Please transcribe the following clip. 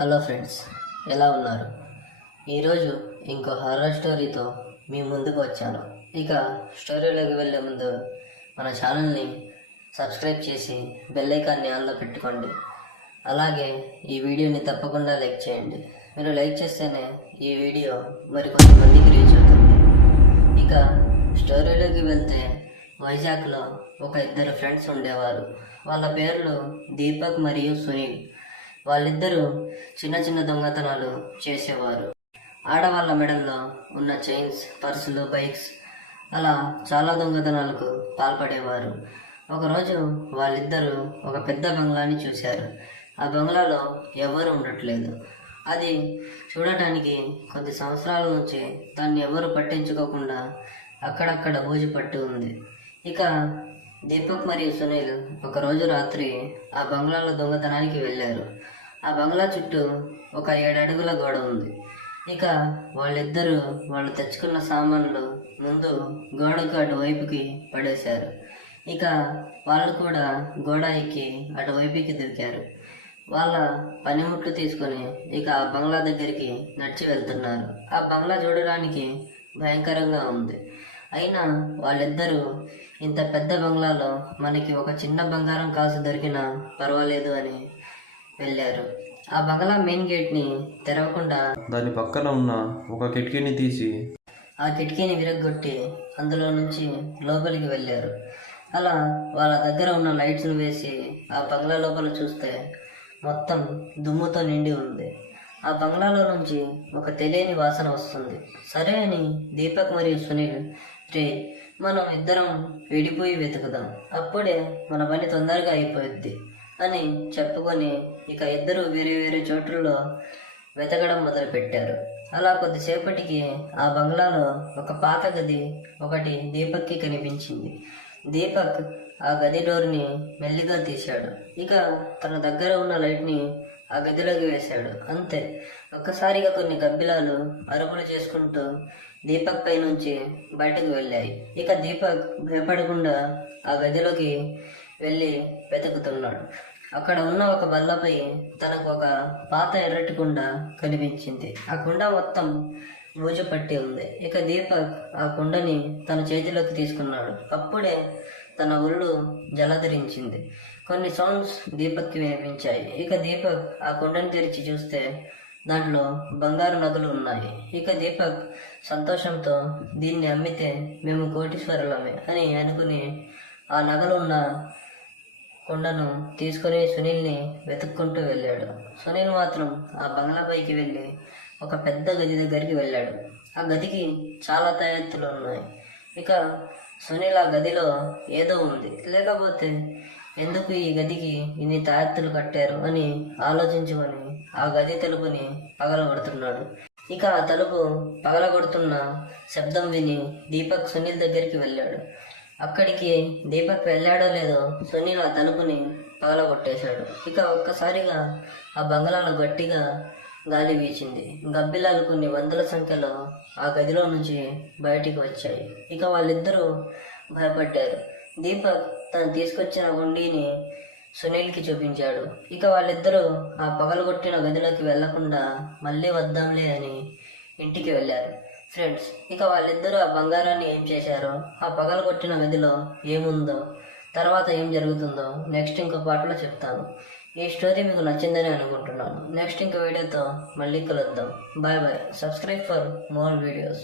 Hello friends ఎలా ఉన్నారు? ఈరోజు ఇంకో హారర్ స్టోరీతో మీ ముందుకు వచ్చాను. ఇక స్టోరీలోకి వెళ్ళే ముందు మన ఛానల్ని సబ్స్క్రైబ్ చేసి బెల్లైకాన్ని ఆన్లో పెట్టుకోండి. అలాగే ఈ వీడియోని తప్పకుండా లైక్ చేయండి. మీరు లైక్ చేస్తేనే ఈ వీడియో మరి కొంతమందికి రీచ్ అవుతుంది. ఇక స్టోరీలోకి వెళ్తే వైజాగ్లో ఒక ఇద్దరు ఫ్రెండ్స్ ఉండేవారు. వాళ్ళ పేర్లు దీపక్ మరియు సునీల్. వాళ్ళిద్దరూ చిన్న చిన్న దొంగతనాలు చేసేవారు. ఆడవాళ్ళ మెడల్లో ఉన్న చైన్స్ పర్సులు బైక్స్ అలా చాలా దొంగతనాలకు పాల్పడేవారు. ఒకరోజు వాళ్ళిద్దరూ ఒక పెద్ద బంగ్లాని చూశారు. ఆ బంగ్లాలో ఎవరు ఉండట్లేదు. అది చూడటానికి కొద్ది సంవత్సరాల నుంచి దాన్ని ఎవరు పట్టించుకోకుండా అక్కడక్కడ బూజు పట్టి ఉంది. ఇక దీపక్ మరియు సునీల్ ఒకరోజు రాత్రి ఆ బంగ్లాలో దొంగతనానికి వెళ్ళారు. ఆ బంగ్లా చుట్టూ ఒక ఏడు అడుగుల గోడ ఉంది. ఇక వాళ్ళిద్దరూ వాళ్ళు తెచ్చుకున్న సామాన్లు ముందు గోడకు అటువైపుకి పడేశారు. ఇక వాళ్ళు కూడా గోడ ఎక్కి అటువైపుకి దూకారు వాళ్ళ పనిముట్లు తీసుకొని ఇక ఆ బంగ్లా దగ్గరికి నడిచి వెళ్తున్నారు. ఆ బంగ్లా చూడడానికి భయంకరంగా ఉంది. అయినా వాళ్ళిద్దరూ ఇంత పెద్ద బంగ్లాలో మనకి ఒక చిన్న బంగారం కాసు దొరికినా పర్వాలేదు అని వెళ్ళారు. ఆ బంగ్లా మెయిన్ గేట్ని తెరవకుండా దాని పక్కన ఉన్న ఒక కిటికీని తీసి ఆ కిటికీని విరగ్గొట్టి అందులో నుంచి లోపలికి వెళ్ళారు. అలా వాళ్ళ దగ్గర ఉన్న లైట్స్ను వేసి ఆ బంగ్లా లోపల చూస్తే మొత్తం దుమ్ముతో నిండి ఉంది. ఆ బంగ్లాలో నుంచి ఒక తెలియని వాసన వస్తుంది. సరే అని దీపక్ మరియు సునీల్ రే మనం ఇద్దరం విడిపోయి వెతుకుదాం. అప్పుడే మన పని తొందరగా అయిపోద్ది అని చెప్పుకొని ఇక ఇద్దరు వేరే వేరే చోట్లలో వెతకడం మొదలుపెట్టారు. అలా కొద్దిసేపటికి ఆ బంగ్లాలో ఒక పాత గది ఒకటి దీపక్కి కనిపించింది. దీపక్ ఆ గది డోర్ని మెల్లిగా తీశాడు. ఇక తన దగ్గర ఉన్న లైట్ని ఆ గదిలోకి వేశాడు. అంతే. ఒక్కసారిగా కొన్ని గబ్బిలాలు అరుపులు చేసుకుంటూ దీపక్ పై నుంచి బయటకు వెళ్ళాయి. ఇక దీపక్ భయపడకుండా ఆ గదిలోకి వెళ్ళి వెతుకుతున్నాడు. అక్కడ ఉన్న ఒక బల్లపై తనకు ఒక పాత ఎర్రటి కుండ కనిపించింది. ఆ కుండ మొత్తం బూజు పట్టి ఉంది. ఇక దీపక్ ఆ కుండని తన చేతిలోకి తీసుకున్నాడు. అప్పుడే తన ఒళ్ళు జలధరించింది. కొన్ని సౌండ్స్ దీపక్కి వినిపించాయి. ఇక దీపక్ ఆ కుండని తెరిచి చూస్తే దాంట్లో బంగారు నగలు ఉన్నాయి. ఇక దీపక్ సంతోషంతో దీన్ని అమ్మితే మేము కోటీశ్వరులమే అని అనుకుని ఆ నగలు ఉన్న కుండను తీసుకుని సునీల్ని వెతుక్కుంటూ వెళ్ళాడు. సునీల్ మాత్రం ఆ బంగ్లా పైకి వెళ్ళి ఒక పెద్ద గది దగ్గరికి వెళ్ళాడు. ఆ గదికి చాలా తయారెత్తులు ఉన్నాయి. ఇక సునీల్ ఆ గదిలో ఏదో ఉంది. లేకపోతే ఎందుకు ఈ గదికి ఇన్ని తాయెత్తులు కట్టారు అని ఆలోచించుకొని ఆ గది తలుపుని పగలగొడుతున్నాడు. ఇక ఆ తలుపు పగలగొడుతున్న శబ్దం విని దీపక్ సునీల్ దగ్గరికి వెళ్ళాడు. అక్కడికి దీపక్ వెళ్ళాడో లేదో సునీల్ ఆ తలుపుని పగలగొట్టేశాడు. ఇక ఒక్కసారిగా ఆ బంగ్లాలో గట్టిగా గాలి వీచింది. గబ్బిలాలు కొన్ని వందల సంఖ్యలో ఆ గదిలో నుంచి బయటికి వచ్చాయి. ఇక వాళ్ళిద్దరూ భయపడ్డారు. దీపక్ తను తీసుకొచ్చిన గుండీని సునీల్కి చూపించాడు. ఇక వాళ్ళిద్దరూ ఆ పగలగొట్టిన గదిలోకి వెళ్ళకుండా మళ్ళీ వద్దాంలే అని ఇంటికి వెళ్ళారు. ఫ్రెండ్స్ ఇక వాళ్ళిద్దరూ ఆ బంగారాన్ని ఏం చేశారో? ఆ పగలగొట్టిన గదిలో ఏముందో తర్వాత ఏం జరుగుతుందో నెక్స్ట్ ఇంకో పాటలో చెప్తాను. ఈ స్టోరీ మీకు నచ్చిందని అనుకుంటున్నాను. నెక్స్ట్ ఇంకో వీడియోతో మళ్ళీ కలుద్దాం. Bye bye subscribe for more videos